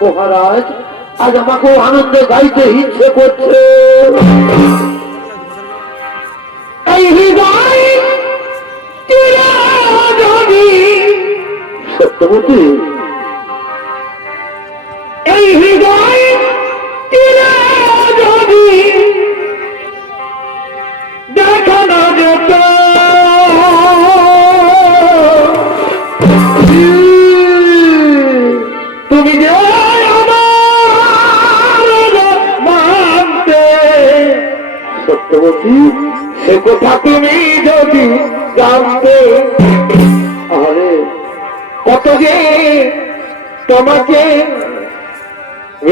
মহারাজ আজ আমাকে আনন্দে গাইতে ইচ্ছে করছে। এই এই দেখানো তুমি যে সত্যবতী, সে কথা তুমি যদি জানতে, আরে কত যে তোমাকে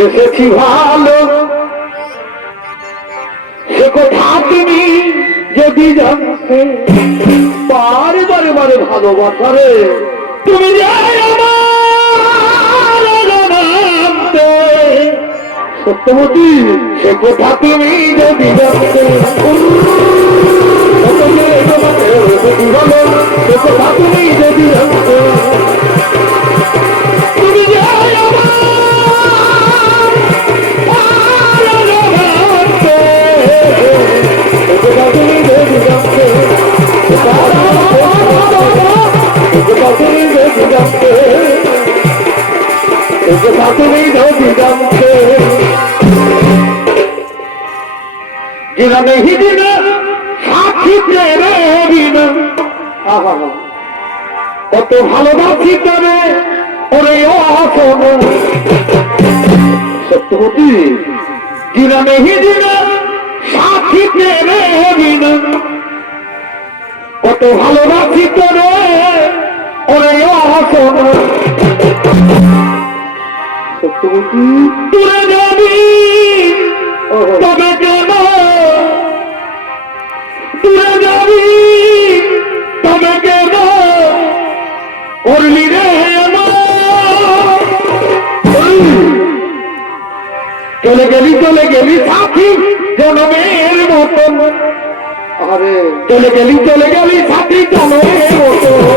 এসেছি ভালো। সে কথা তুমি যদি জানতে বারে বারে বারে ভালোবাসা রে। তুমি যে আমার সত্যবতী সে কথা তুমি যদি সে কথা তুমি যদি জানতে তুমি গ্রামে হিদিন সাক্ষী কত ভালোবাসি তবে ওরে সত্যপতি কত ভালোবাসি তবে ওরে দূরে যাবি তবে কেন? দূরে যাবি তবে কেন? করলি রে আমার? চলে গেলি চলে গেলি সাথী জনমের মতন। আরে। চলে গেলি চলে গেলি সাথী জনমের মতো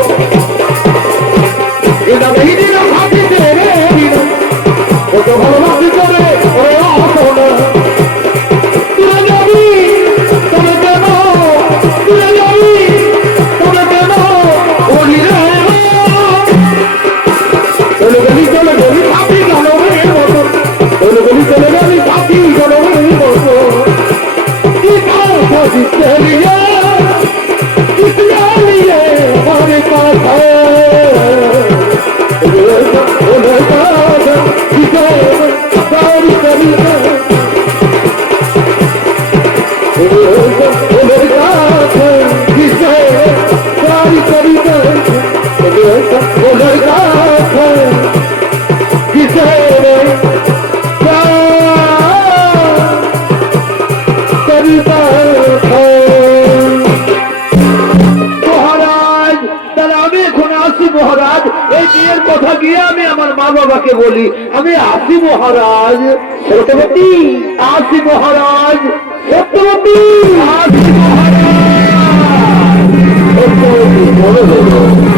মহারাজ তাহলে আমি এখন আসি মহারাজ। এই বিয়ের কথা গিয়ে আমি আমার মা বাবাকে বলি। আমি আসি মহারাজ। সত্যবতী। আসি মহারাজ। সত্যবতী। আসি মহারাজ। সত্যবতী, বলো, বলো।